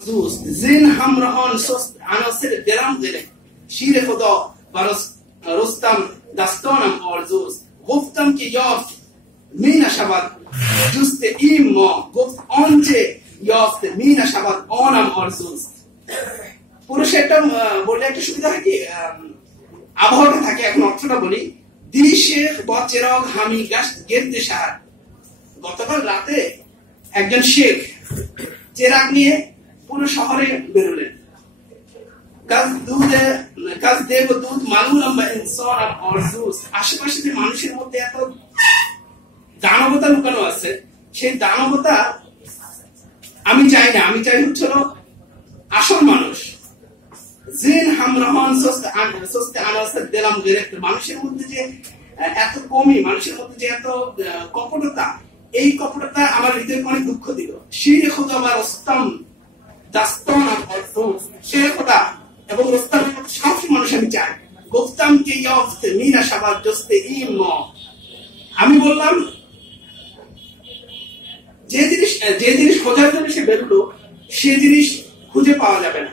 زين همراهان سست عناصر دلم داره شیر خدا و رستم دستانم آرزوست گفتم که یافت می نشود جست این ما گفت آنچه یافت می نشود آنم آرزوست পুরো সেটা বললে একটা সুবিধা হয় কি আবহাওয়াটা থাকে এখন অর্থটা বলি দিশেখ বচেরগ হামি গাছ গেরতে সার গতকাল রাতে একজন শেখ চেরাগ নিয়ে পুরো শহরে বেরোলেন কাজ দেব দুধ মালুম বা ইনসান আরজুস আশেপাশে যে মানুষের মধ্যে এত দানবতা লুকানো আছে সেই দানবতা আমি চাই না আমি চাই হচ্ছিল আসল মানুষ জিন হামরাহান সস্তে আনাসার দিলাম গেরেফতার মানুষের মধ্যে যে এত কমি মানুষের মধ্যে যে এত কপটতা এই কপটতা আমার হৃদয়কে অনেক দুঃখ দিল শিরে খোদা বা রস্তম দাস্তান সে খোদা এবং রস্তামের মতো সাহসী মানুষ আমি চাই গোফতাম কে ইয়াফতে মিনা শাবাদ জস্তে ইম আমি বললাম যে জিনিস খোঁজার জন্য সে বেরোলো সে জিনিস খুঁজে পাওয়া যাবে না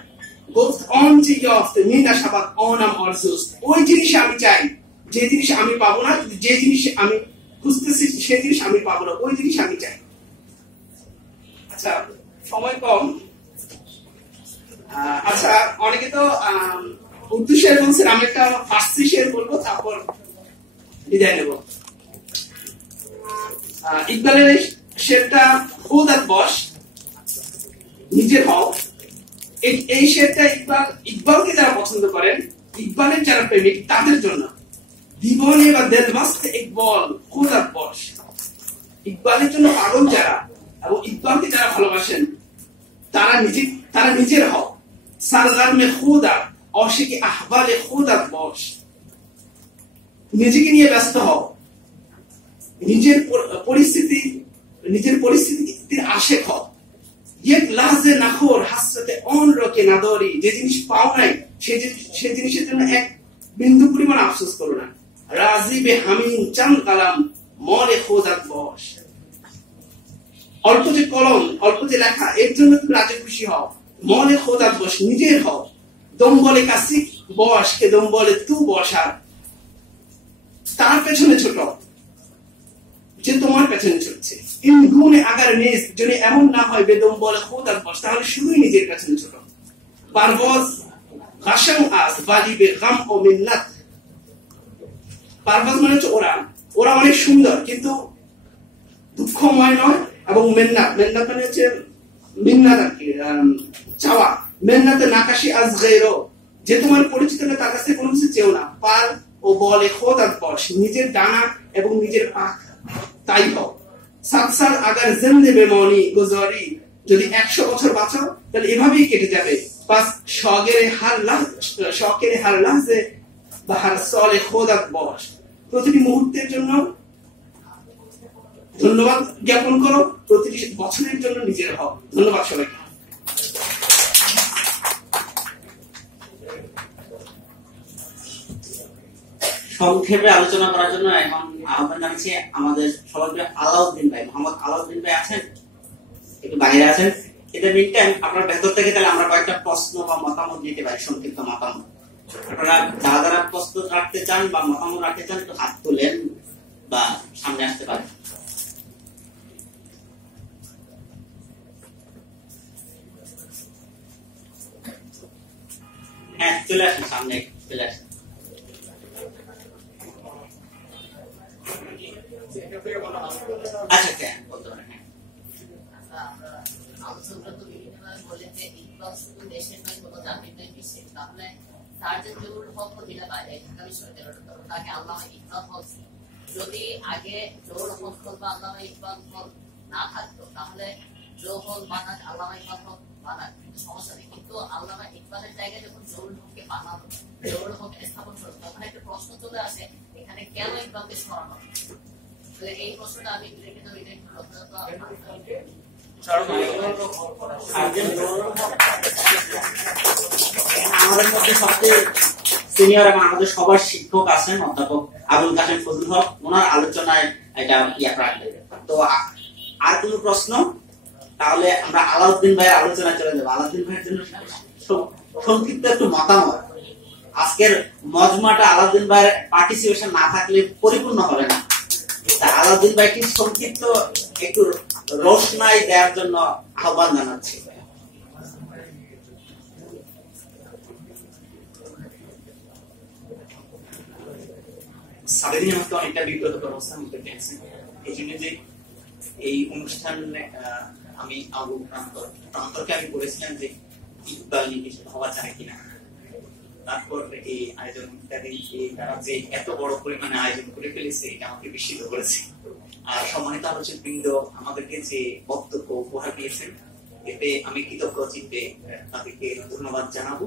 ওই জিনিস আমি চাই যে জিনিস আমি পাবো না যে জিনিস আমি খুঁজতেছি সে জিনিস আমি পাবো না ওই জিনিস আমি চাই আচ্ছা সময় কম আচ্ছা অনেকে তো উর্দু শের বলছেন আমি একটা ফার্সি শের বলবো তারপর বিদায় নেব ইকবালের শেরটা খুদ আর বস নিজের হও এই শেরটা ইকবালকে যারা পছন্দ করেন ইকবালের যারা প্রেমিক তাদের জন্য দিবনে বা দেলমাস্তে ইকবাল খুদ আর বস ইকবালের জন্য পাগল যারা এবং ইকবালকে যারা ভালোবাসেন তারা নিজের হও সারগারমে খুদ আর অশিকে আহবালে খুদ আর বস নিজেকে নিয়ে ব্যস্ত হও নিজের পরিস্থিতির আশেক হও এক লাজে নাখোর হাসরাতে অন রকে নাদরি যে জিনিস পাও নাই সে জিনিসের জন্য এক বিন্দু পরিমাণ আফসোস করো না রাজিবে হামিন চান কালাম মরে খোদাত বস অল্প যে কলম অল্প যে লেখা এর জন্য তুমি রাজে খুশি হও মরে খোদাত বস নিজের হও দম বলে কাসি বস কে দম বলে তু বসার তার পেছনে ছোট যে তোমার পেছনে ছুটছে ইনগুনে আগার নেস যদি এমন না হয় বেদম বলে খোদাত বস তাহলে শুধুই নিজের পেছনে ছোট পারবজ গাশাম আস বালিবে গাম ও মিন্নাত পারবজ মানে হচ্ছে ওরা অনেক সুন্দর কিন্তু দুঃখময় নয় এবং মেন্নাত মানে হচ্ছে মিন্নাত আর কি চাওয়া মেন্নাতে নাকাশি আজ গায়রো যে তোমার পরিচিত না তার কাছে কোনো কিছু চেও না পার ও বলে খোদাত বস নিজের ডানা এবং নিজের পাখ তাই হও 7 সাল আগার জিন্দে বেমনি গুজারি যদি 100 বছর বাঁচো তাহলে এভাবেই কেটে যাবে বাস শকের হার লাহজে বা হার সলে খোদাত বস প্রতিটি মুহূর্তের জন্য ধন্যবাদ জ্ঞাপন করো প্রতিটি বছরের জন্য নিজের হও ধন্যবাদ সবাইকে সংক্ষেপে আলোচনা করার জন্য এখন আহ্বান জানাচ্ছি আমাদের সবাই আলাউদ্দিন ভাই মোহাম্মদ আলাউদ্দিন ভাই আছেন একটু বাইরে আছেন এটা মিনিটে আপনার ভেতর থেকে তাহলে আমরা কয়েকটা প্রশ্ন বা মতামত দিতে পারি সংক্ষিপ্ত মতামত আপনারা যারা প্রস্তুত রাখতে চান বা মতামত রাখতে চান একটু হাত তুলেন বা সামনে আসতে পারেন হ্যাঁ চলে আসেন সামনে চলে আসেন আচ্ছা কেন বলতে পারেন আলোচনা তো বিভিন্ন বলেন যে ইকবাল শুধু দেশের নয় কোনো জাতির নয় বিশ্বের তাহলে তার যে জরুর হক যেটা বাইরে ঢাকা বিশ্ববিদ্যালয় তাকে আল্লামা ইকবাল হক যদি আগে জোর হক বা আল্লামা ইকবাল হক না থাকতো তাহলে জোহল বানান আল্লামা ইকবাল হক বানান কিন্তু সমস্যা নেই কিন্তু আল্লামা ইকবালের জায়গায় যখন জরুর হককে বানানো জরুর হক স্থাপন করতো তখন একটা প্রশ্ন চলে আসে এখানে কেন ইকবালকে সরানো এই প্রশ্নটা আমি রেখে দেবো এটা আমাদের মধ্যে সবচেয়ে সিনিয়র এবং আমাদের সবার শিক্ষক আছেন অধ্যাপক আবুল কাশেম ফজলুল হক ওনার আলোচনায় এটা রাখবে তো আর কোন প্রশ্ন তাহলে আমরা আলাউদ্দিন ভাইয়ের আলোচনা চলে যাবো। আলাউদ্দিন ভাইয়ের জন্য সংক্ষিপ্ত একটু মতামত। আজকের মজমাটা আলাউদ্দিন ভাইয়ের পার্টিসিপেশন না থাকলে পরিপূর্ণ হবে না। আলাউদ্দিন ভাইকে সংক্ষিপ্ত একটু রোশনাই দেওয়ার জন্য আহ্বান জানাচ্ছি। সারাদিন আমাকে অনেকটা বিব্রত অবস্থার মধ্যে পেয়েছেন। এই জন্য যে এই অনুষ্ঠান আমি আবু প্রান্তরকে আমি বলেছিলাম যে ইকবাল নিয়ে কিছু হওয়া যায় কিনা। তারপর এই আয়োজন ইত্যাদি তারা যে এত বড় পরিমাণে আয়োজন করে ফেলেছে এটা আমাকে বিস্মিত করেছে। আর সম্মানিত আলোচক বৃন্দ আমাদেরকে যে বক্তব্য উপহার দিয়েছেন এতে আমি কৃতজ্ঞ চিত্তে তাদেরকে ধন্যবাদ জানাবো।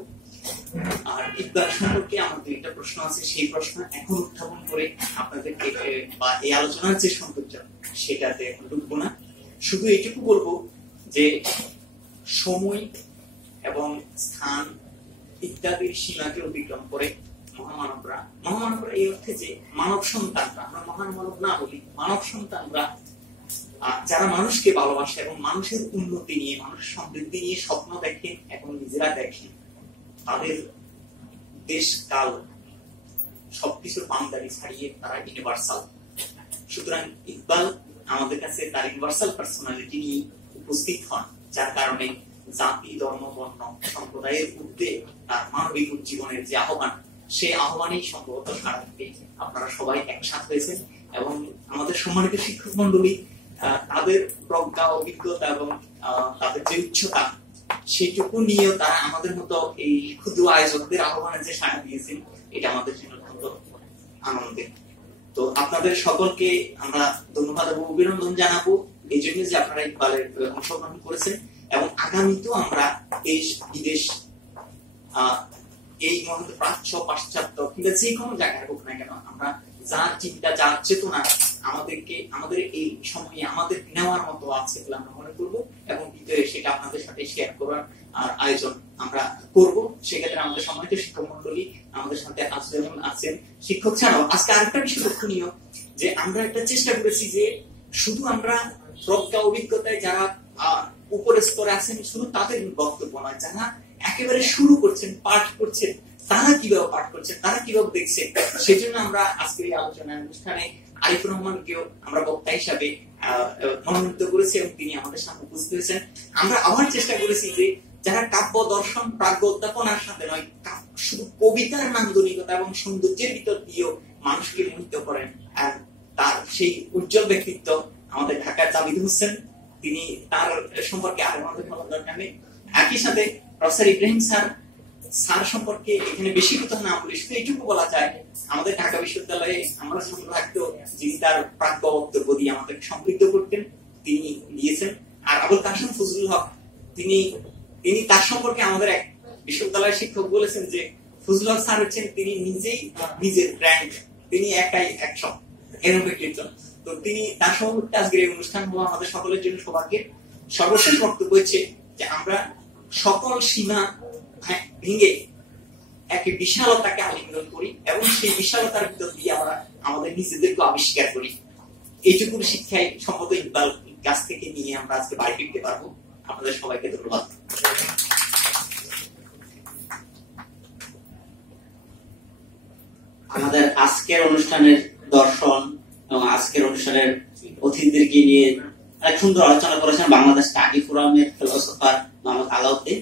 আর ইকবাল সম্পর্কে আমার দুইটা প্রশ্ন আছে, সেই প্রশ্ন এখন উত্থাপন করে আপনাদেরকে বা এই আলোচনার যে সৌন্দর্য সেটাতে এখন ঢুকবো না। শুধু এইটুকু বলবো যে সময় এবং স্থান ইত্যাদির সীমাকে অতিক্রম করে মহামানবরা এই অর্থে যে মানব সন্তানরা, আমরা মহান মানব না বলি, মানব সন্তানরা যারা মানুষকে ভালোবাসে এবং মানুষের উন্নতি নিয়ে, মানুষের সমৃদ্ধি নিয়ে স্বপ্ন দেখেন এবং নিজেরা দেখেন, তাদের দেশ কাল সবকিছুর বাউন্ডারি ছাড়িয়ে তারা ইউনিভার্সাল। সুতরাং ইকবাল আমাদের কাছে তার ইউনিভার্সাল পার্সোনালিটি নিয়ে উপস্থিত হন, যার কারণে জাতি, ধর্ম, বর্ণ, সম্প্রদায়ের ঊর্ধ্বে তার মানবিক জীবনের যে আহ্বান, সেই আহ্বানেই সম্ভবত সারা আপনারা সবাই একসাথ হয়েছেন। এবং আমাদের সম্মানিত শিক্ষক মন্ডলী তাদের প্রজ্ঞা, অভিজ্ঞতা এবং তাদের যে উচ্চতা সেইটুকু নিয়েও তারা আমাদের মতো এই ক্ষুদ্র আয়োজকদের আহ্বানে যে সাড়া দিয়েছেন, এটা আমাদের জন্য অত্যন্ত আনন্দের। তো আপনাদের সকলকে আমরা ধন্যবাদ এবং অভিনন্দন জানাবো এই জন্য যে আপনারা ইকবালের অংশগ্রহণ করেছেন। এবং আগামীতেও আমরা দেশ বিদেশ, এই মহান্ত প্রাচ্য, পাশ্চাত্য কিংবা যে কোনো জায়গায় হোক না কেন, আমরা যার চিন্তা, যার চেতনা আমাদেরকে আমাদের এই সময়ে আমাদের নেওয়ার মতো আছে বলে আমরা মনে করবো এবং ভিতরে সেটা আপনাদের সাথে শেয়ার করার আয়োজন আমরা করব। সেক্ষেত্রে আমাদের সম্মানিত শিক্ষক মন্ডলী আমাদের সাথে আছেন। শিক্ষক ছাড়াও আজকে আরেকটা বিষয় লক্ষণীয় যে আমরা একটা চেষ্টা করেছি যে শুধু আমরা প্রজ্ঞা, অভিজ্ঞতায় যারা উপরের স্তরে আছেন শুধু তাদের বক্তব্য নয়, যারা একেবারে শুরু করছেন, পাঠ করছেন, তারা কিভাবে পাঠ করছেন, তারা কিভাবে দেখছেন, সেই জন্য আমরা আজকের এই আলোচনা অনুষ্ঠানে আরিফুর রহমানকেও আমরা বক্তা হিসাবে মনোনীত করেছি এবং তিনি আমাদের সামনে উপস্থিত হয়েছেন। আমরা আবার চেষ্টা করেছি যে যারা কাব্য, দর্শন, প্রাজ্ঞ উদ্যাপনার সাথে নয়, শুধু কবিতার নান্দনিকতা এবং সৌন্দর্যের ভিতর দিয়েও মানুষকে মোহিত করেন, আর তার সেই উজ্জ্বল ব্যক্তিত্ব আমাদের ঢাকার জাবিদ হোসেন। তিনি তার সম্পর্কে আর আমাদের বলার দরকার নেই। একই সাথে প্রফেসর ইব্রাহিম স্যার সম্পর্কে এখানে বেশি কথা না বলে শুধু এইটুকু বলা যায়, আমাদের ঢাকা বিশ্ববিদ্যালয়ে আমরা সম্রাজ্য যিনি তার প্রাজ্ঞ বক্তব্য দিয়ে আমাদের সমৃদ্ধ করতেন, তিনি দিয়েছেন। আর আবুল কাসেম ফজলুল হক, তিনি তার সম্পর্কে আমাদের এক বিশ্ববিদ্যালয়ের শিক্ষক বলেছেন যে ফজলুল হক স্যার হচ্ছেন তিনি নিজেই নিজের ব্র্যান্ড, তিনি একাই একশন, এরকম একজন। তো তিনি তার সম্পর্কে আজকের এই অনুষ্ঠান হলো আমাদের সকলের জন্য সৌভাগ্যের। সর্বশেষ বক্তব্য হচ্ছে যে আমরা সকল সীমা ভেঙে এক বিশালতাকে আলিঙ্গন করি এবং সেই বিশালতার ভিতর দিয়ে আমরা আমাদের নিজেদেরকে আবিষ্কার করি। এইটুকুর শিক্ষায় সম্ভবত ইকবাল কাছ থেকে নিয়ে আমরা আজকে বাড়ি ফিরতে পারবো। আপনাদের সবাইকে ধন্যবাদ। আমাদের আজকের অনুষ্ঠানের দর্শন এবং আজকের অনুষ্ঠানের অতিথিদেরকে নিয়ে অনেক সুন্দর আলোচনা করেছেন বাংলাদেশ স্টাডি ফোরামের ফিলোসফার মোহাম্মদ আলাউদ্দিন,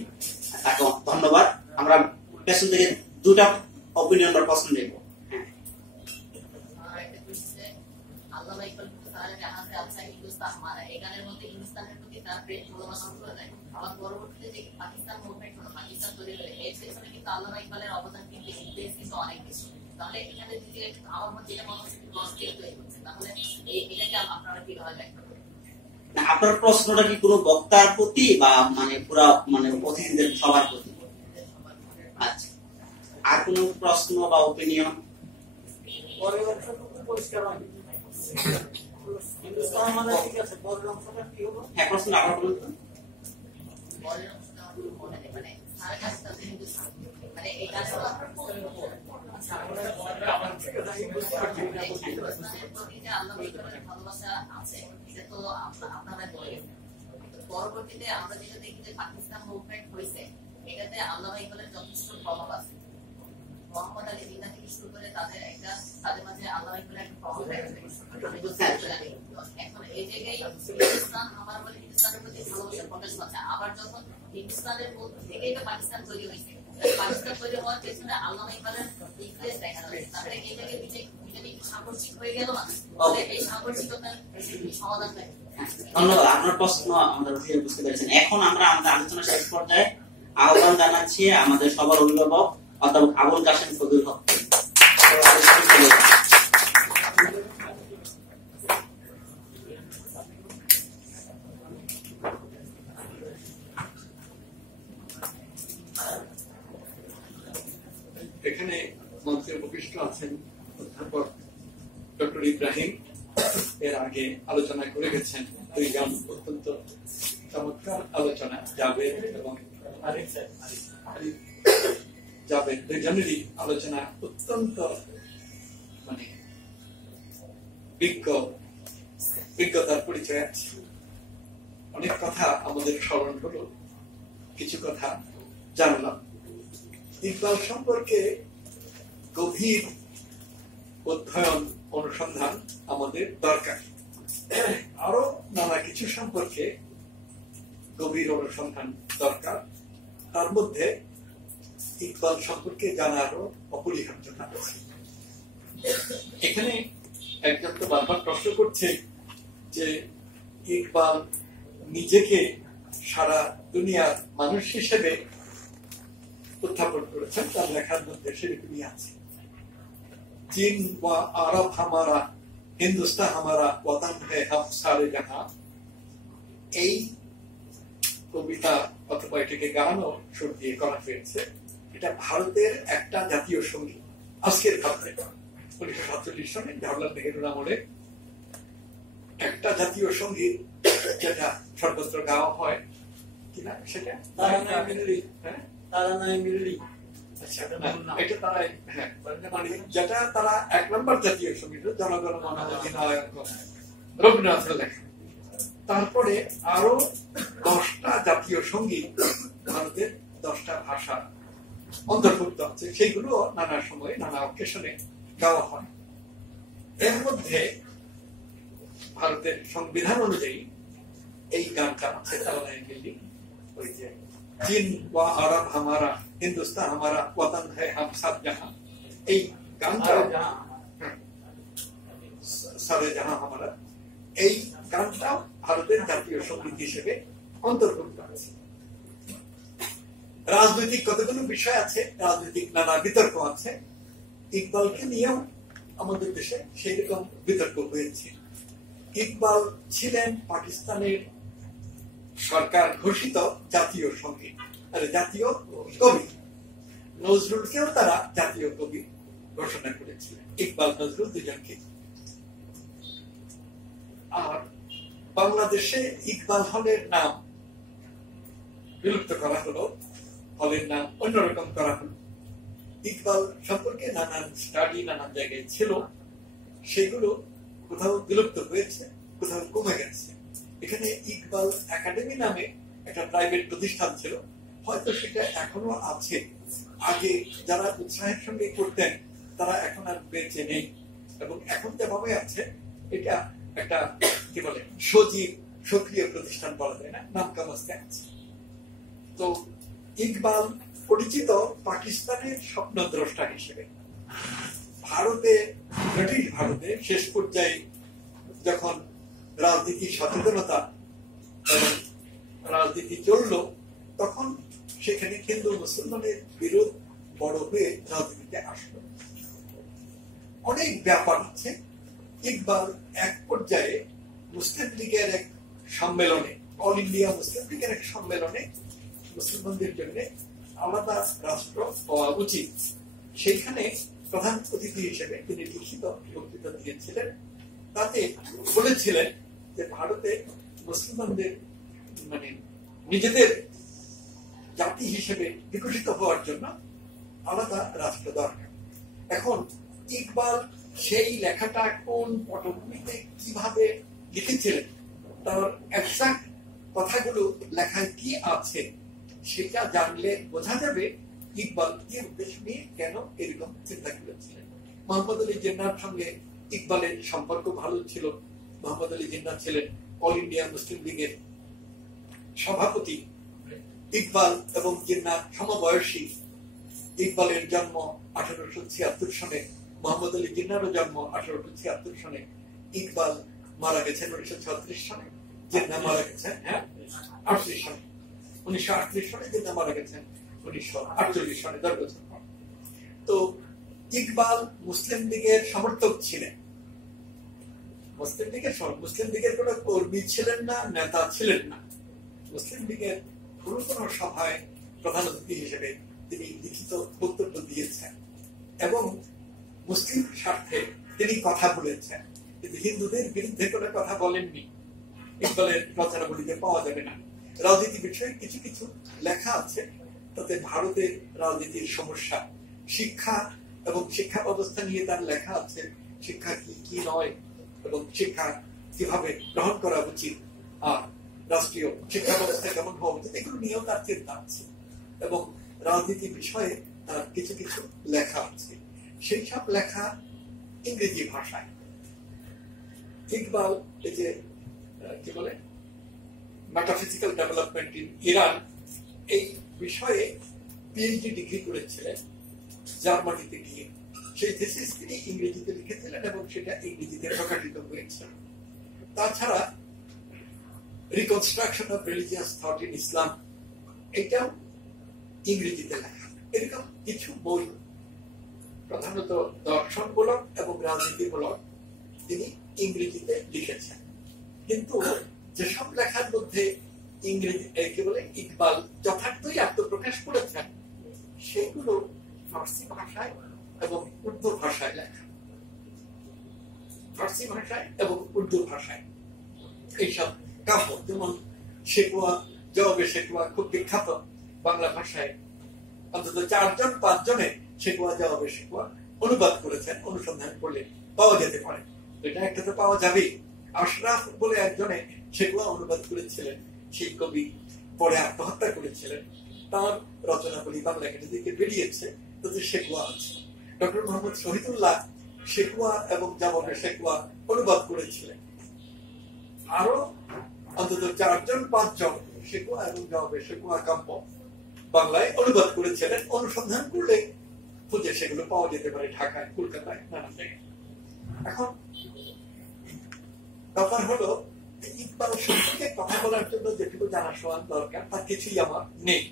তাকে ধন্যবাদ। আমরা পেছন থেকে দুটা অপিনিয়ন বা প্রশ্ন নেব। আপনার প্রশ্নটা কি কোনো বক্তার প্রতি বা মানে পুরা মানে অতিথিদের সবার প্রতি? আচ্ছা, আর কোন প্রশ্ন বা ওপিনিয়ন? হ্যাঁ, প্রশ্ন আপনার বলুন তো। পরবর্তীতে আমরা যেটা দেখি যে পাকিস্তান মুভমেন্ট হয়েছে, এটাতে আল্লামা ইকবালের যথেষ্ট প্রভাব আছে। মোহাম্মদ আলী জিন্নাহ থেকে শুরু করে তাদের মাঝে আল্লামা ইকবালের একটা প্রভাব আছে। এখন এই জায়গায় হিন্দুস্তান আমার বলে হিন্দুস্তানের প্রতি ভালোবাসার প্রকাশ পাচ্ছে। আবার যখন হিন্দুস্তানের মধ্যে থেকে এটা পাকিস্তান তৈরি হয়েছে, পাকিস্তান তৈরি হওয়ার পেছনে আল্লামা ইকবালের ইনফ্লুয়েন্স দেখা যাচ্ছে। তাহলে এই জায়গায় দুইটা একটু সাংঘর্ষিক হয়ে গেল না? এই সাংঘর্ষিকতার সমাধান দেয়। ধন্যবাদ, আপনার প্রশ্ন আমাদের বুঝতে পেরেছেন। এখন আমরা আমাদের আলোচনা শেষ পর্যায়ে আহ্বান জানাচ্ছি আমাদের সবার অভিভাবক অধ্যাপক আবুল কাশেম ফজলুল হক। এখানে মঞ্চে উপবিষ্ট আছেন অধ্যাপক ডক্টর ইব্রাহিম। এর আগে আলোচনা করে গেছেন দুইজন অত্যন্ত চমৎকার আলোচনা, জাবেদ এবং জাবেদ দুইজনেরই আলোচনা অত্যন্ত মানে বিজ্ঞতার পরিচয় আছে। অনেক কথা আমাদের স্মরণ হলো, কিছু কথা জানলাম। ইকবাল সম্পর্কে গভীর অধ্যয়ন অনুসন্ধান আমাদের দরকার। আরো নানা কিছু সম্পর্কে গভীর অনুসন্ধান দরকার। তার মধ্যে ইকবাল সম্পর্কে জানারও অপরিহার্যতা আছে। এখানে একজন তো বারবার প্রশ্ন করছে যে ইকবাল নিজেকে সারা দুনিয়ার মানুষ হিসেবে উত্থাপন করেছেন, তার লেখার মধ্যে সেরকমই আছে। চীন বা আরব হামারা, হিন্দুস্তান হামারা, ওয়াতান হ্যায় হাম সারে জাহাঁ, এই কবিতা অথবা এটাকে গানও সুর দিয়ে করা হয়েছে। এটা ভারতের একটা জাতীয় সঙ্গীত। আজকের ভারতে 1947 সালে জওহরলাল নেহরুর আমলে একটা জাতীয় সঙ্গীত যেটা সর্বত্র গাওয়া হয় কিনা সেটা যেটা তারা 1 নম্বর জাতীয় সঙ্গীত জনগণ মন অধিনায়ক রবীন্দ্রনাথের লেখা। তারপরে আরো 10টা জাতীয় সঙ্গীত ভারতের 10টা ভাষা অন্তর্ভুক্ত আছে, সেইগুলো নানা সময়ে নানা অকেশনে গাওয়া হয়। এর মধ্যে ভারতের সংবিধান অনুযায়ী এই গানটা আছে ওই যে চীন ওয়া আরব হামারা, হিন্দুস্তান হামারা, ওয়াতান হ্যায় হাম সাত জাহাঁ, এই গানটা সারে জাহাঁ হামারা, এই গানটা ভারতের জাতীয় সঙ্গীত হিসেবে অন্তর্ভুক্ত আছে। রাজনৈতিক কতগুলো বিষয় আছে, রাজনৈতিক নানা বিতর্ক আছে। ইকবালকে নিয়েও আমাদের দেশে সেই রকম বিতর্ক হয়েছে। ইকবাল ছিলেন পাকিস্তানের সরকার ঘোষিত জাতীয় সঙ্গীত, জাতীয় কবি। নজরুলকেও তারা জাতীয় কবি ঘোষণা করেছিলেন, ইকবাল নজরুল দুজনকে। আর বাংলাদেশে ইকবাল হলের নাম বিলুপ্ত করা হলো, হলের নাম অন্যরকম করা হলো। ইকবাল সম্পর্কে নানান স্টাডি নানান জায়গায় ছিল, সেগুলো কোথাও বিলুপ্ত হয়েছে, কোথাও কমে গেছে। এখানে ইকবাল একাডেমি নামে একটা প্রাইভেট প্রতিষ্ঠান ছিল, হয়তো সেটা এখনো আছে। আগে যারা উৎসাহের সঙ্গে করতেন তারা এখন আর বেঁচে নেই, এবং এখন যেভাবে আছে এটা একটা কি বলে সজীব সক্রিয় প্রতিষ্ঠান বলা যায় না, নাম কামাস্তে আছে। তো ইকবাল পরিচিত পাকিস্তানের স্বপ্নদ্রষ্টা হিসেবে। ভারতে, ব্রিটিশ ভারতে শেষ পর্যায়ে যখন রাজনীতি সচেতনতা এবং রাজনীতি চলল, তখন সেখানে হিন্দু মুসলমানের বিরোধ বড় হয়ে রাজনীতিতে আসলো। অনেক ব্যাপার আছে। ইকবাল এক পর্যায়ে মুসলিম লীগের এক সম্মেলনে, অল ইন্ডিয়া মুসলিম লীগের এক সম্মেলনে মুসলমানদের জন্য আলাদা রাষ্ট্র হওয়া উচিত, সেইখানে প্রধান অতিথি হিসেবে তিনি লিখিত বক্তৃতা দিয়েছিলেন। তাতে বলেছিলেন যে ভারতে মুসলমানদের মানে নিজেদের জাতি হিসেবে বিকশিত হওয়ার জন্য আলাদা রাষ্ট্র দরকার। এখন ইকবাল সেই লেখাটা কোন পটভূমিতে কিভাবে লিখেছিলেন তার এক্সাক্ট কথাগুলো লেখায় কি আছে সেটা জানলে বোঝা যাবে ইকবাল কি উদ্দেশ্য নিয়ে কেন এরকম চিন্তা করেছিলেন। মোহাম্মদ আলী জিন্নাহর সঙ্গে ইকবালের সম্পর্ক ভালো ছিল। মোহাম্মদ আলী জিন্নাহ ছিলেন অল ইন্ডিয়া মুসলিম লীগের সভাপতি। ইকবাল এবং জিন্নাহ সমবয়সী। ইকবালের জন্ম 1876 সনে, মোহাম্মদ আলী জিন্নাহর জন্ম 1876 সনে। ইকবাল মারা গেছেন 1936 সনে, জিন্নাহ মারা গেছেন 38 সনে। 1938 সনে জিন্নাহ মারা গেছেন 1948 সনে, 10 বছর পর। তো ইকবাল মুসলিম লীগের সমর্থক ছিলেন। মুসলিম লীগের কোন কর্মী ছিলেন না, নেতা ছিলেন না। মুসলিম লীগের কোন সভায় প্রধান অতিথি হিসেবে তিনি লিখিত বক্তব্য দিয়েছেন এবং মুসলিম স্বার্থে তিনি কথা বলেছেন, কিন্তু হিন্দুদের বিরুদ্ধে কোনো কথা বলেননি। ইকবালের রচনাবলিতে পাওয়া যাবে না। রাজনীতি বিষয়ে কিছু কিছু লেখা আছে, তাতে ভারতের রাজনীতির সমস্যা, শিক্ষা এবং শিক্ষা ব্যবস্থা নিয়ে তার লেখা আছে, শিক্ষা কি কি নয় এবং শিক্ষা কিভাবে গ্রহণ করা উচিত, আর রাষ্ট্রীয় শিক্ষা ব্যবস্থা কেমন হওয়া উচিত, এগুলো নিয়েও তার চিন্তা আছে এবং রাজনীতি বিষয়ে তার কিছু কিছু লেখা আছে। সেই সব লেখা ইংরেজি ভাষায়। ইকবাল এই যে কি বলে মেটাফিজিক্যাল ডেভেলপমেন্ট ইন ইরান, এই বিষয়ে পিএইচডি ডিগ্রি করেছিলেন জার্মানিতে গিয়ে। সেই থিসিস তিনি ইংরেজিতে লিখেছিলেন এবং সেটা ইংরেজিতে প্রকাশিত হয়েছে। তাছাড়া reconstruction of religious thought in Islam, এটাও ইংরেজিতে লেখা। এরকম কিছু বই, প্রধানত দর্শনমূলক এবং রাজনীতিমূলক, তিনি ইংরেজিতে লিখেছেন। কিন্তু যেসব লেখার মধ্যে ইংরেজি কি বলে ইকবাল যথার্থই আত্মপ্রকাশ করেছেন, সেগুলো ফার্সি ভাষায় এবং উর্দু ভাষায় লেখা। ফার্সি ভাষায় এবং উর্দু ভাষায় এইসব কাব্য, যেমন শেকুয়া, জবাবে শেকুয়া খুব বিখ্যাত বাংলা ভাষায়। অন্তত 4-5 শেকুয়া জবাবে শেকুয়া অনুবাদ করেছেন, অনুসন্ধান করলে পাওয়া যেতে পারে। এটা একটা তো পাওয়া যাবেই। আশরাফ বলে একজনে শেকুয়া অনুবাদ করেছিলেন, সেই কবি পরে আত্মহত্যা করেছিলেন। তার রচনাবলী বাংলা একাডেমিতে বেরিয়েছে, তাতে শেকুয়া আছে। ডক্টর মোহাম্মদ শহীদুল্লাহ শেকুয়া এবং জবাবে শেকুয়া অনুবাদ করেছিলেন। আরো অন্তত 4-5 শেকুয়া এবং জবাবে শেকুয়া কাব্য বাংলায় অনুবাদ করেছিলেন। অনুসন্ধান করলে খুঁজে সেগুলো পাওয়া যেতে পারে ঢাকায়, কলকাতায়, নানা জায়গায়। এখন ব্যাপার হলো ইকবাল সম্পর্কে কথা বলার জন্য যেটুকু জানা শোনা দরকার তার কিছুই আমার নেই।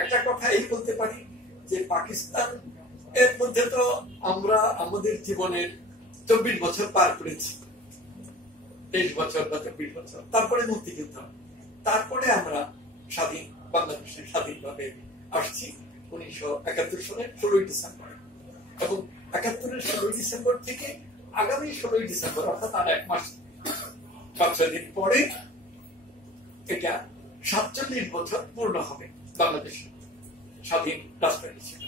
একটা কথা এই বলতে পারি যে পাকিস্তান এর মধ্যে তো আমরা আমাদের জীবনের 24 বছর পার করেছি, 23 বছর বা 24 বছর। তারপরে মুক্তিযুদ্ধ, তারপরে আমরা স্বাধীন বাংলাদেশে স্বাধীনভাবে আসছি 1971 সালের 16 ডিসেম্বর, এবং 71-এর 16 ডিসেম্বর থেকে আগামী 16 ডিসেম্বর অর্থাৎ আর 1 মাস 5-6 দিন পরে এটা 47 বছর পূর্ণ হবে বাংলাদেশ স্বাধীন রাষ্ট্র হিসেবে।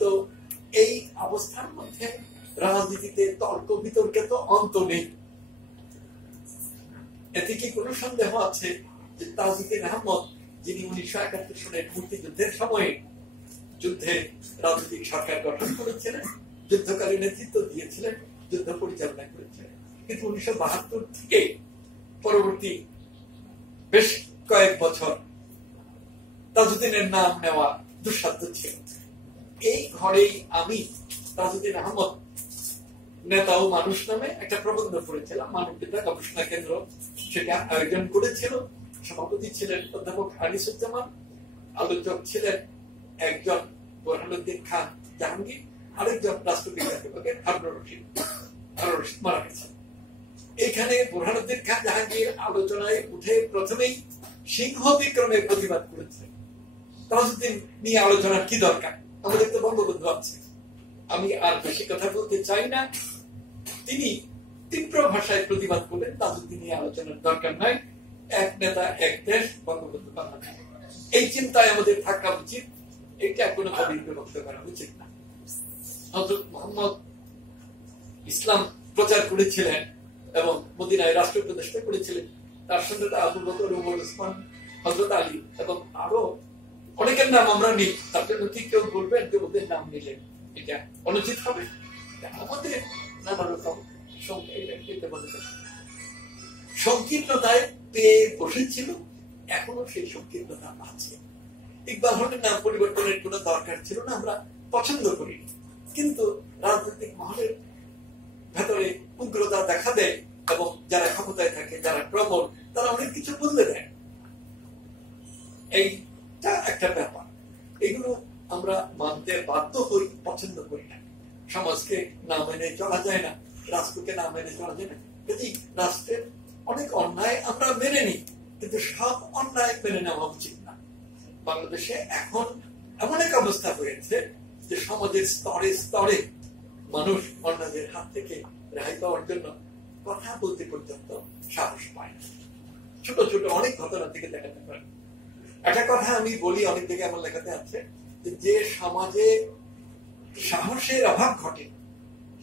তো এই অবস্থার মধ্যে রাজনীতিতে তর্ক বিতর্কে তো অন্ত নেই। এতে কি কোনো সন্দেহ আছে যে তাজউদ্দিন আহমদ, যিনি 1971 সালের মুক্তিযুদ্ধের সময়ে যুদ্ধে রাজনৈতিক সরকার গঠন করেছিলেন, যুদ্ধকালীন নেতৃত্ব দিয়েছিলেন, যুদ্ধ পরিচালনা করেছিলেন, কিন্তু 1972 থেকে পরবর্তী বেশ কয়েক বছর তাজউদ্দিনের নাম নেওয়া দুঃসাধ্য ছিল। এই ঘরেই আমি তাজউদ্দিন আহমদ নেতা ও মানুষ নামে একটা প্রবন্ধ পড়েছিলাম, মানববিদ্যা গবেষণা কেন্দ্র সেটা আয়োজন করেছিল। সভাপতি ছিলেন অধ্যাপক আনিসুজ্জামান, আলোচক ছিলেন একজন বোরহানুদ্দিন খান জাহাঙ্গীর, আরেকজন রাষ্ট্রবিজ্ঞান বিভাগের হারুনুর রশিদ মারা গেছেন। এখানে বোরহানুদ্দিন খান জাহাঙ্গীর আলোচনায় উঠে প্রথমেই সিংহ বিক্রমের প্রতিবাদ করেছেন। তাজউদ্দিন নিয়ে আলোচনার কি দরকার, আমাদের তো বঙ্গবন্ধু আছে। আমি আর বেশি কথা বলতে চাই না। তিনি তীব্র ভাষায় প্রতিবাদ করলেন, তাজউদ্দিন নিয়ে আলোচনার দরকার নাই, এক নেতা এক দেশ, বঙ্গবন্ধু বাংলাদেশ। এই চিন্তায় আমাদের থাকা উচিত, এটা কোনো কবির বিভক্ত করা উচিত না। হযরত মুহাম্মদ ইসলাম প্রচার করেছিলেন এবং মদিনায় রাষ্ট্র প্রতিষ্ঠা করেছিলেন তার সঙ্গে আবু বকর, ওমর, ওসমান, হযরত আলী এবং আরো অনেকের নাম আমরা নিই। তার জন্য কি কেউ বলবেন যে ওদের নাম নিলেন এটা অনুচিত হবে? আমাদের নানা রকম সংকীর্ণতায় পেয়ে বসেছিল, এখনো সেই সংকীর্ণতা আছে। ইকবাল হলের নাম পরিবর্তনের কোনো দরকার ছিল না, আমরা পছন্দ করি, কিন্তু রাজনৈতিক মহলের ভেতরে উগ্রতা দেখা দেয় এবং যারা ক্ষমতায় থাকে, যারা প্রবল, তারা অনেক কিছু বদলে দেয়। এইটা একটা ব্যাপার, এগুলো আমরা মানতে বাধ্য হই, পছন্দ করি না। সমাজকে না মেনে চলা যায় না, রাষ্ট্রকে না মেনে চলা যায় না। যদি রাষ্ট্রের অনেক অন্যায় আমরা মেনে নিই, কিন্তু সব অন্যায় মেনে নেওয়া উচিত না। বাংলাদেশে এখন এমন এক অবস্থা হয়েছে যে সমাজের স্তরে স্তরে মানুষ অন্যদের হাত থেকে রেহাই পাওয়ার জন্য কথা বলতে পর্যন্ত সাহস পায় না। ছোট ছোট অনেক ঘটনা থেকে দেখাতে পারে। একটা কথা আমি বলি, অনেক থেকে আমার লেখাতে আছে, যে সমাজে সাহসের অভাব ঘটে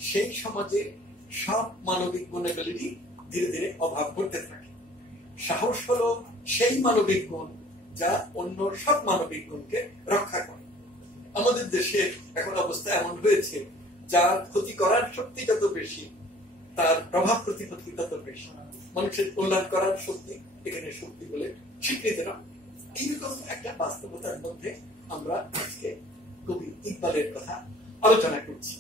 সেই সমাজে সব মানবিক গুণাবলীরই ধীরে ধীরে অভাব ঘটতে থাকে। সাহস হলো সেই মানবিক গুণ যা অন্য সব মানবিক গুণকে রক্ষা করে। আমাদের দেশে এখন অবস্থা এমন হয়েছে, যার ক্ষতি করার শক্তি যত বেশি, তার প্রভাব প্রতিপত্তি তত বেশি। মানুষের কল্যাণ করার শক্তি এখানে শক্তি বলে স্বীকৃতি না। এইরকম একটা বাস্তবতার মধ্যে আমরা আজকে কবি ইকবালের কথা আলোচনা করছি।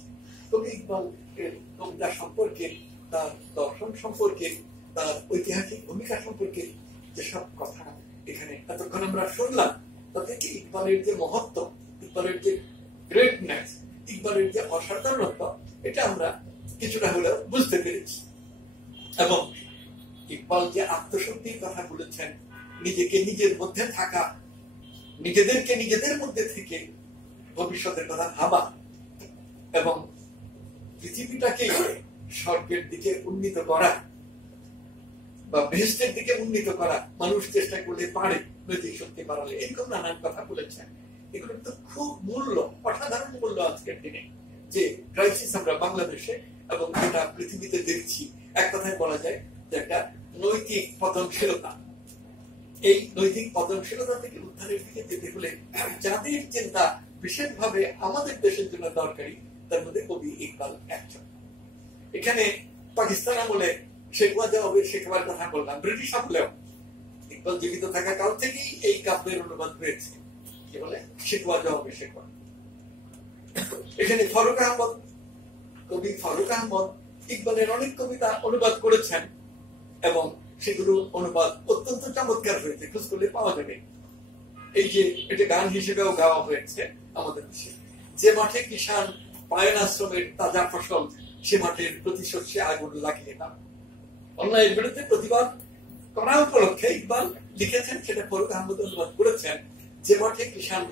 কবি ইকবালের কবিতা সম্পর্কে, তার দর্শন সম্পর্কে, তার ঐতিহাসিক ভূমিকা সম্পর্কে যেসব কথা এখানে এতক্ষণ আমরা শুনলাম, তাতে কি ইকবালের যে মহত্ব, ইকবালের যে গ্রেটনেস, ইকবালের যে অসাধারণত্ব, এটা আমরা কিছুটা হলেও বুঝতে পেরেছি। এবং ইকবাল যে আত্মশক্তির কথা বলেছেন, নিজেকে নিজের মধ্যে থাকা, নিজেদেরকে নিজেদের মধ্যে থেকে ভবিষ্যতের কথা ভাবা এবং পৃথিবীটাকে স্বর্গের দিকে উন্নীত করা বা বেহেশতের দিকে উন্নীত করা মানুষ চেষ্টা করলে পারে, নৈতিক শক্তি বাড়ালে, এরকম নানান কথা বলেছেন। এগুলো তো খুব মূল্য, অসাধারণ মূল্য আজকের দিনে। যে ক্রাইসিস আমরা বাংলাদেশে এবং গোটা পৃথিবীতে দেখছি, এক কথায় বলা যায় যে একটা নৈতিক পতনশীলতা। এই নৈতিক পতনশীলতা থেকে উদ্ধারের দিকে যেতে হলে যাদের চিন্তা বিশেষভাবে আমাদের দেশের জন্য দরকারি, তার মধ্যে কবি ইকবাল একজন। এখানে পাকিস্তান আমলে শেখ মুজিবের শেখাবার কথা বললাম, ব্রিটিশ আমলেও ইকবাল জীবিত থাকা কাল থেকেই এই কাব্যের অনুবাদ হয়েছে। কি বলে? শেখ মুজিবের শেখা। এখানে ফারুক আহমদ, কবি ফারুক আহমদ ইকবালের অনেক কবিতা অনুবাদ করেছেন এবং সেগুলো অনুবাদ অত্যন্ত চমৎকার হয়েছে, খোঁজ করলে পাওয়া যাবে। এই যে এটা গান হিসেবেও গাওয়া হয়েছে আমাদের দেশে। যে মাঠে কিষান পায় না শ্রমের তাজা ফসল, সে মাঠের প্রতি শস্যে আগুন লাগিয়ে না। অন্যায়ের বিরুদ্ধে প্রতিবাদ করা উপলক্ষে ইকবাল লিখেছেন, সেটা ফারুক আহমদ অনুবাদ করেছেন। যে মাঠে কিষান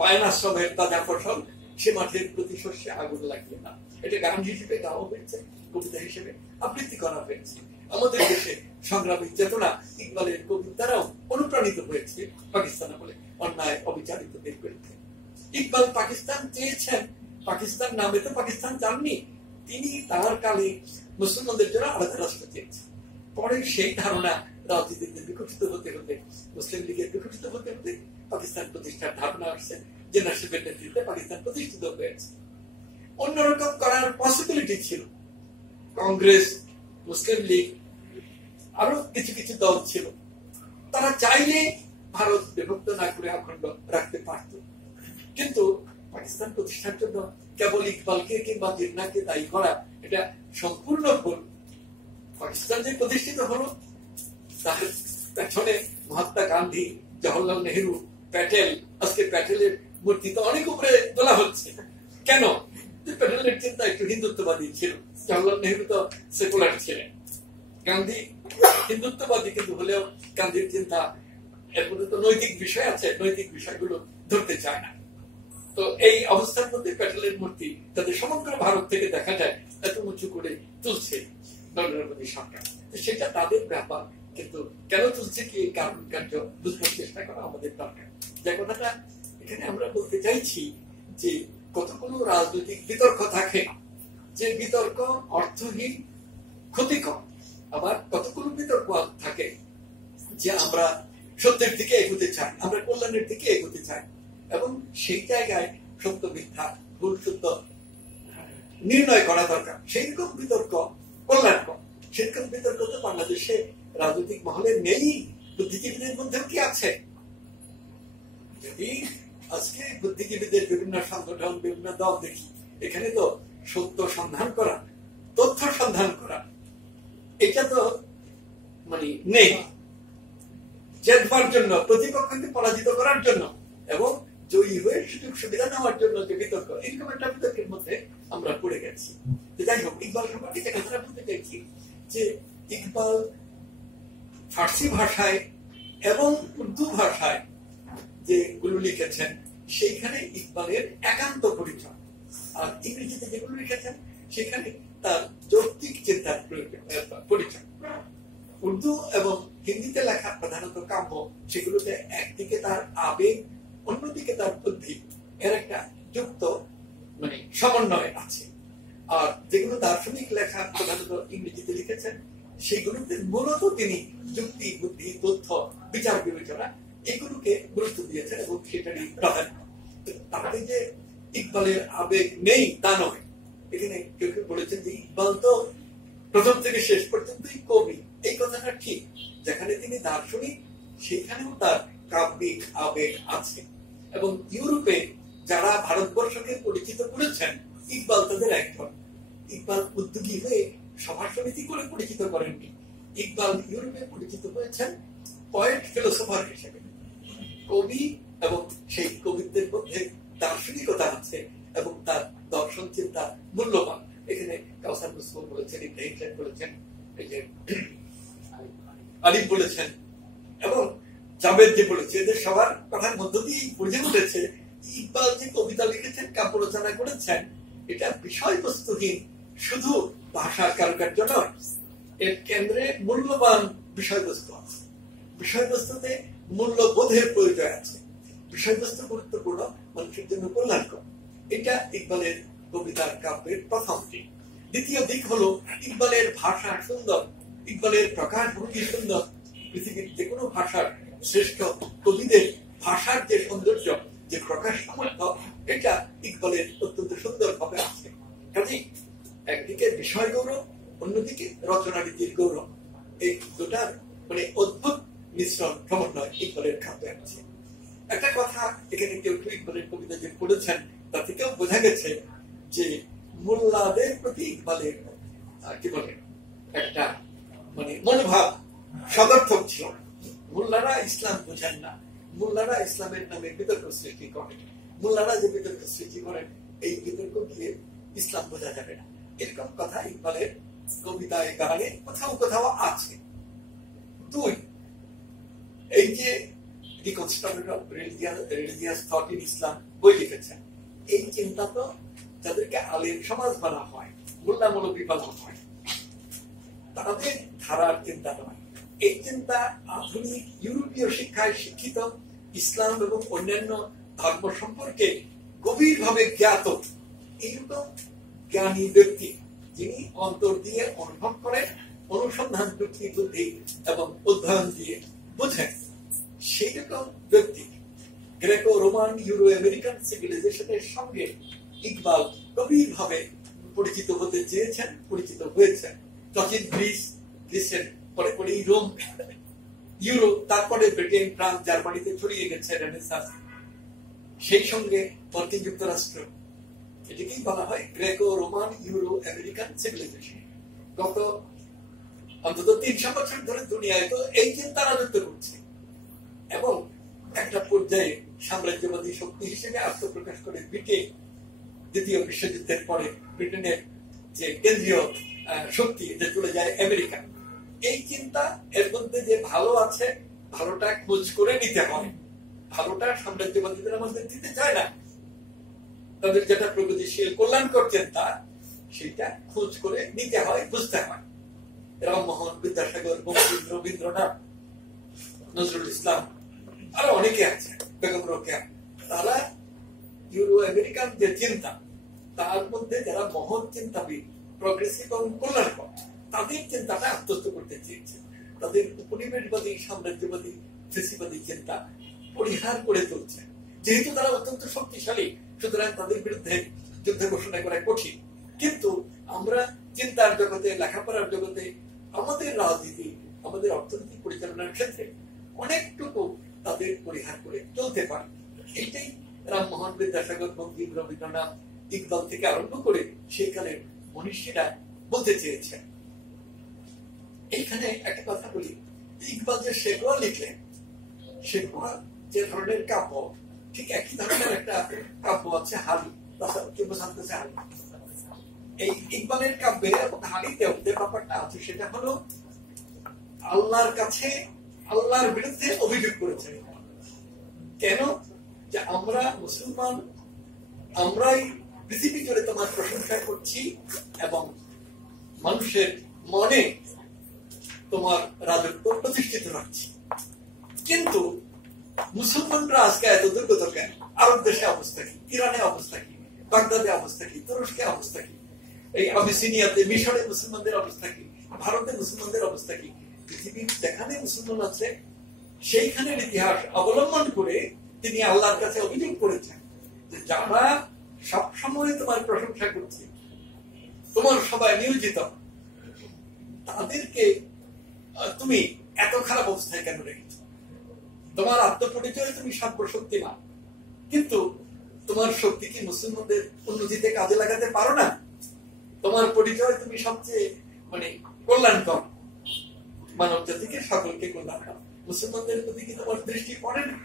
পায় না শ্রমের তাজা ফসল, সে মাঠের প্রতি শস্যে আগুন লাগিয়ে না। এটা গান হিসেবে গাওয়া হয়েছে, কবিতা হিসেবে আবৃত্তি করা হয়েছে। আমাদের দেশে সংগ্রামী চেতনা ইকবালের কবিতারাও অনুপ্রাণিত হয়েছে পাকিস্তান বলে অন্যায় অবিচারিতদের বিরুদ্ধে। ইকবাল পাকিস্তান চেয়েছেন, পাকিস্তান নামে তো পাকিস্তান চাননি। তিনি তার কালে মুসলমানদের জন্য আলাদা রাষ্ট্র চেয়েছেন। পরে সেই ধারণা রাজনীতিতে বিকশিত হতে হতে, মুসলিম লীগের বিকশিত হতে হতে পাকিস্তান প্রতিষ্ঠার ধারণা আসছে, যে নাসিবের নেতৃত্বে পাকিস্তান প্রতিষ্ঠিত হয়েছে। অন্যরকম করার পসিবিলিটি ছিল। কংগ্রেস, মুসলিম লীগ, আরো কিছু কিছু দল ছিল, তারা চাইলে ভারত বিভক্ত না করে অখণ্ড রাখতে পারত। কিন্তু পাকিস্তান প্রতিষ্ঠার জন্য কেবল ইকবালকে কিংবা জিন্নাহকে দায়ী করা, এটা সম্পূর্ণ ভুল। পাকিস্তান যে প্রতিষ্ঠিত হলো, তার পেছনে মহাত্মা গান্ধী, জওহরলাল নেহরু, প্যাটেল। আজকে প্যাটেলের মূর্তি তো অনেক উপরে তোলা হচ্ছে। কেন? প্যাটেলের চিন্তা একটু হিন্দুত্ববাদী ছিল, জওহরলাল নেহরু তো সেকুলার ছিলেন। গান্ধী হিন্দুত্ববাদী, কিন্তু হলেও গান্ধীর চিন্তা, এর মধ্যে তো নৈতিক বিষয় আছে, নৈতিক বিষয়গুলো ধরতে চায় না। তো এই অবস্থার মধ্যে প্যাটেলের মূর্তি তাদের সমগ্র ভারত থেকে দেখা যায় এত উঁচু করে তুলছে নরেন্দ্র মোদী সরকার। সেটা তাদের ব্যাপার, কিন্তু কেন তুলছে কি কারণ কার্য বুঝবার চেষ্টা করা আমাদের দরকার। যে কথাটা এখানে আমরা বলতে চাইছি, যে কতগুলো রাজনৈতিক বিতর্ক থাকে, যে বিতর্ক অর্থহীন, ক্ষতিকর আবার কতগুলো বিতর্ক থাকে যে আমরা সত্যের দিকে এগোতে চাই, আমরা কল্যাণের দিকে এগোতে চাই, এবং সেই জায়গায় সত্য মিথ্যা ভুল শুদ্ধ নির্ণয় করা দরকার। সেই রকম বিতর্ক কল্যাণকর, সেরকম বিতর্ক তো বাংলাদেশে রাজনৈতিক মহলে নেই, বুদ্ধিজীবীদের মধ্যেও কি আছে? যদি আজকে বুদ্ধিজীবীদের বিভিন্ন সংগঠন, বিভিন্ন দল দেখি, এখানে তো সত্য সন্ধান করা, তথ্য সন্ধান করা, এটা তো মানে নেই। জেতবার জন্য, প্রতিপক্ষকে পরাজিত করার জন্য এবং জয়ী হয়ে সুযোগ সুবিধা নেওয়ার জন্য যে বিতর্ক, এরকম একটা বিতর্কের মধ্যে আমরা পড়ে গেছি। যাই হোক, ইকবাল সম্পর্কে যে কথাটা বলতে চাইছি যে ইকবাল ফার্সি ভাষায় এবং উর্দু ভাষায় যেগুলো লিখেছেন সেইখানে ইকবালের একান্ত পরিচয়, আর ইংরেজিতে যেগুলো লিখেছেন সেখানে তার যৌক্তিক চিন্তার পরিচয়। উর্দু এবং হিন্দিতে লেখা প্রধানত কাব্য, সেগুলোতে একদিকে তার আবেগ, অন্যদিকে তার বুদ্ধি, এর একটা যুক্ত মানে সমন্বয় আছে। আর যেগুলো দার্শনিক লেখা প্রধানত ইংরেজিতে লিখেছেন সেগুলোতে মূলত তিনি যুক্তি, বুদ্ধি, তথ্য, বিচার বিবেচনা এগুলোকে গুরুত্ব দিয়েছেন এবং সেটারই প্রাধান্য। তাতে যে ইকবালের আবেগ নেই তা নয়। এখানে কেউ কেউ বলেছেন যে ইকবাল তো প্রথম থেকে শেষ পর্যন্তই কবি। এই কথাটা ঠিক, যেখানে তিনি দার্শনিক সেখানেও তার কাব্যিক আবেগ আছে। এবং ইউরোপে যারা ভারতবর্ষকে পরিচিত করেছেন ইকবাল তাদের একজন। ইকবাল উদ্যোগী হয়ে সভা সমিতি করে পরিচিত করেননি। ইকবাল ইউরোপে পরিচিত হয়েছেন পয়েট, ফিলোসফার হিসেবে, কবি, এবং সেই কবিত্বের মধ্যে দার্শনিকতা আছে এবং তার দর্শন চিন্তা মূল্যবান। এখানে কাউসার নজরুল বলেছেন, ইব্রাহিম সাহেব বলেছেন, এই যে আলিফ বলেছেন এবং জাবেদ যে বলেছে, এদের সবার কথার মধ্য দিয়েই বুঝে উঠেছে ইকবাল যে কবিতা লিখেছেন, কাব্য রচনা করেছেন, এটা বিষয়বস্তুহীন শুধু ভাষার কারুকার্য নয়, এর কেন্দ্রে মূল্যবান বিষয়বস্তু আছে। বিষয়বস্তুতে মূল্যবোধের প্রয়োজন আছে। বিষয়বস্তু গুরুত্বপূর্ণ, মানুষের জন্য কল্যাণকর। এটা ইকবালের কবিতার কাব্যের প্রথম দিক। দ্বিতীয় দিক হলো ইকবালের ভাষা সুন্দর, ইকবালের প্রকাশ ভঙ্গি সুন্দর। পৃথিবীর যে কোনো ভাষার শ্রেষ্ঠ কবিদের ভাষার যে সৌন্দর্য, যে প্রকাশ সামর্থ্য, এটা ইকবালের অত্যন্ত সুন্দর ভাবে আছে। কাজেই একদিকে বিষয় গৌরব, অন্যদিকে রচনা রীতির গৌরব, এই দুটার মানে অদ্ভুত মিশ্রণ সমন্বয় ইকবালের কাব্যে আছে। একটা কথা এখানে কেউ কেউ ইকবালের কবিতা যে পড়েছেন তা থেকেও বোঝা গেছে যে মোল্লাদের প্রতি ইকবালের কি বলে একটা মানে মনোভাব সদর্থক ছিল। মোল্লারা ইসলাম বোঝেন না, মোল্লারা ইসলামের নামে বিতর্ক সৃষ্টি করেন, মোল্লারা যে বিতর্ক সৃষ্টি করেন এই বিতর্ক দিয়ে ইসলাম বোঝা যাবে না, এরকম কথা ইকবালের কবিতায় গানে কোথাও কোথাও আছে। দুই, এই যে reconstruction of religious thought in Islam বই লিখেছেন, এই চিন্তা তো যাদেরকে আলেম সমাজ বলা হয়, মোল্লা মৌলবি বলা হয়, তাদের ধারার চিন্তা নয়। এই চিন্তা আধুনিক ইউরোপীয় শিক্ষায় শিক্ষিত, ইসলাম এবং অন্যান্য ধর্ম সম্পর্কে গভীরভাবে জ্ঞাত এইরকম জ্ঞানী ব্যক্তি, যিনি অন্তর দিয়ে অনুভব করেন, অনুসন্ধান যুক্তি বুদ্ধি এবং অধ্যয়ন দিয়ে বোঝেন, সেই রকম ব্যক্তি গ্রেকো রোমান ইউরো আমেরিকান সিভিলাইজেশনের সঙ্গে ইকবাল গভীরভাবে পরিচিত হতে চেয়েছেন, পরিচিত হয়েছেন। প্রাচীন গ্রিসের পরে পরে রোম, ইউরো, তারপরে ব্রিটেন, ফ্রান্স, জার্মানিতে ছড়িয়ে গেছে রেনেসাঁস, সেই সঙ্গে মার্কিন যুক্তরাষ্ট্র, এটাকেই বলা হয় Greco Roman Euro American civilisation. গত অন্তত 300 বছর ধরে দুনিয়ায় তো এই চিন্তা রাজত্ব করছে এবং একটা পর্যায়ে সাম্রাজ্যবাদী শক্তি হিসেবে আত্মপ্রকাশ করে ব্রিটেন। দ্বিতীয় বিশ্বযুদ্ধের পরে ব্রিটেনের যে কেন্দ্রীয় শক্তি যে চলে যায় আমেরিকা। এই চিন্তা এর মধ্যে যে ভালো আছে, ভালোটা খোঁজ করে নিতে হয়, ভালোটা সাম্রাজ্যবাদীদের মধ্যে দিতে চায় না, তাদের যেটা প্রগতিশীল কল্যাণকর চিন্তা সেটা খোঁজ করে নিতে হয়, বুঝতে হয়। রামমোহন, বিদ্যাসাগর, বঙ্কিমচন্দ্র, রবীন্দ্রনাথ, নজরুল ইসলাম, আরো অনেকে আছে, বেগম রোকেয়া, তারা ইউরো আমেরিকান যে চিন্তা তার মধ্যে যারা মহৎ চিন্তাবিদ, প্রগ্রেসিভ এবং কল্যাণকর, তাদের চিন্তাটা আত্মস্থ করতে চেয়েছে, তাদের উপনিবেশবাদী সাম্রাজ্যবাদী ফেসিবাদী চিন্তা পরিহার করে তুলছে। যেহেতু তারা অত্যন্ত শক্তিশালী, সুতরাং তাদের বিরুদ্ধে যুদ্ধ ঘোষণা করা কঠিন। কিন্তু আমরা চিন্তার জগতে, লেখাপড়ার জগতে, আমাদের রাজনীতি, আমাদের অর্থনীতি পরিচালনার ক্ষেত্রে অনেকটুকু তাদের পরিহার করে চলতে পারি। এইটাই রামমোহন, বিদ্যাসাগর, বঙ্কিম, রবীন্দ্রনাথ, ইকবাল থেকে আরম্ভ করে সেখানের মনীষীরা বলতে চেয়েছেন। এইখানে একটা কথা বলি, ইকবাল যে শেকোয়া লিখলেন, শেকোয়া যে ধরনের কাব্য, ঠিক একই ধরনের একটা কাব্য আছে হালি, এই ইকবালের কাব্যে এবং হালিতেও যে ব্যাপারটা আছে সেটা হলো আল্লাহর কাছে আল্লাহর বিরুদ্ধে অভিযোগ করেছে। কেন? যে আমরা মুসলমান, আমরাই পৃথিবী জুড়ে তোমার প্রশংসা করছি এবং মানুষের মনে তোমার রাজত্ব প্রতিষ্ঠিত রাখছি, কিন্তু মুসলমানরা আজকে এত দুর্গত কেন? আরব দেশে অবস্থা কি, ইরানে অবস্থা কি, বাগদাদে অবস্থা কি, তুরস্কে অবস্থা কি, এই আবিসিনিয়াতে মিশরে মুসলমানদের অবস্থা কি, ভারতে মুসলমানদের অবস্থা কি? পৃথিবীর যেখানে মুসলমান আছে সেইখানের ইতিহাস অবলম্বন করে তিনি আল্লাহর কাছে অভিযোগ করেছেন যে যারা সবসময় তোমার প্রশংসা করছে, তোমার সবাই নিয়োজিত, তাদেরকে তুমি এত খারাপ অবস্থায় কেন রেখেছ? তোমার আত্মপরিচয় তুমি সর্বশক্তিমান, কিন্তু তোমার শক্তি কি মুসলমানদের উন্নতিতে কাজে লাগাতে পারো না? তোমার পরিচয় তুমি সবচেয়ে কল্যাণকর, মানব জাতিকে সকলকে কল্যাণকর, মুসলমানদের প্রতি কি তোমার দৃষ্টি পড়ে না?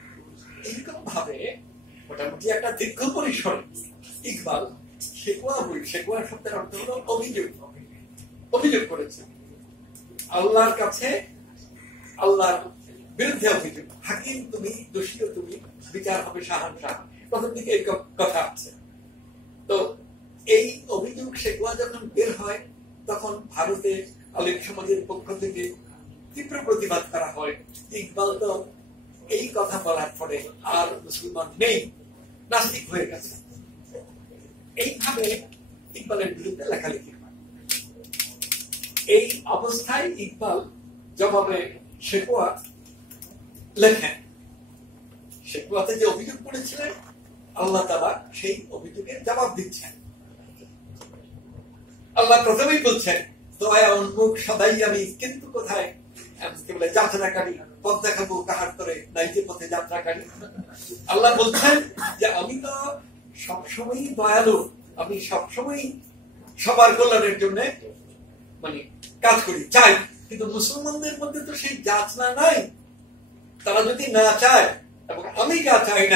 এইরকম ভাবে মোটামুটি একটা দীর্ঘ পরিসরে ইকবাল শেকোয়া শব্দের অর্থ হলো অভিযোগ করেছে আল্লাহর কাছে, আল্লাহর বিরুদ্ধে অভিযোগ। হাকিম তুমি, দোষীও তুমি, বিচার হবে শাহানশাহ, প্রথম দিকে এই কথা আছে। তো এই অভিযোগ শেকোয়া যখন বের হয় তখন ভারতে আলেম সমাজের পক্ষ থেকে তীব্র প্রতিবাদ করা হয়। ইকবাল তো এই কথা বলার পরে আর মুসলমান নেই, নাস্তিক হয়ে গেছে। এইভাবে ইকবালের বিরুদ্ধে লেখালেখি হয়। এই অবস্থায় ইকবাল জবাবে শেকোয়া লেখেন। শেকোয়াতে যে অভিযোগ করেছিলেন, আল্লাহ তাআলা সেই অভিযোগের জবাব দিচ্ছেন। আল্লাহ প্রথমেই বলছেন, দয়া উন্মুখ সদাই আমি, কিন্তু কোথায় বলে যাত্রাকারী, পথ দেখাবো কাহার তরে, নাই যে পথে যাত্রাকারী। আল্লাহ বলছেন যে আমি তো সবসময় দয়ালু, আমি সবসময় সবার কল্যাণের জন্য কাজ করি, চাই, কিন্তু মুসলমানদের মধ্যে তো সেই যাচনা নাই। তারা যদি না চায় এবং আমি যা চাই না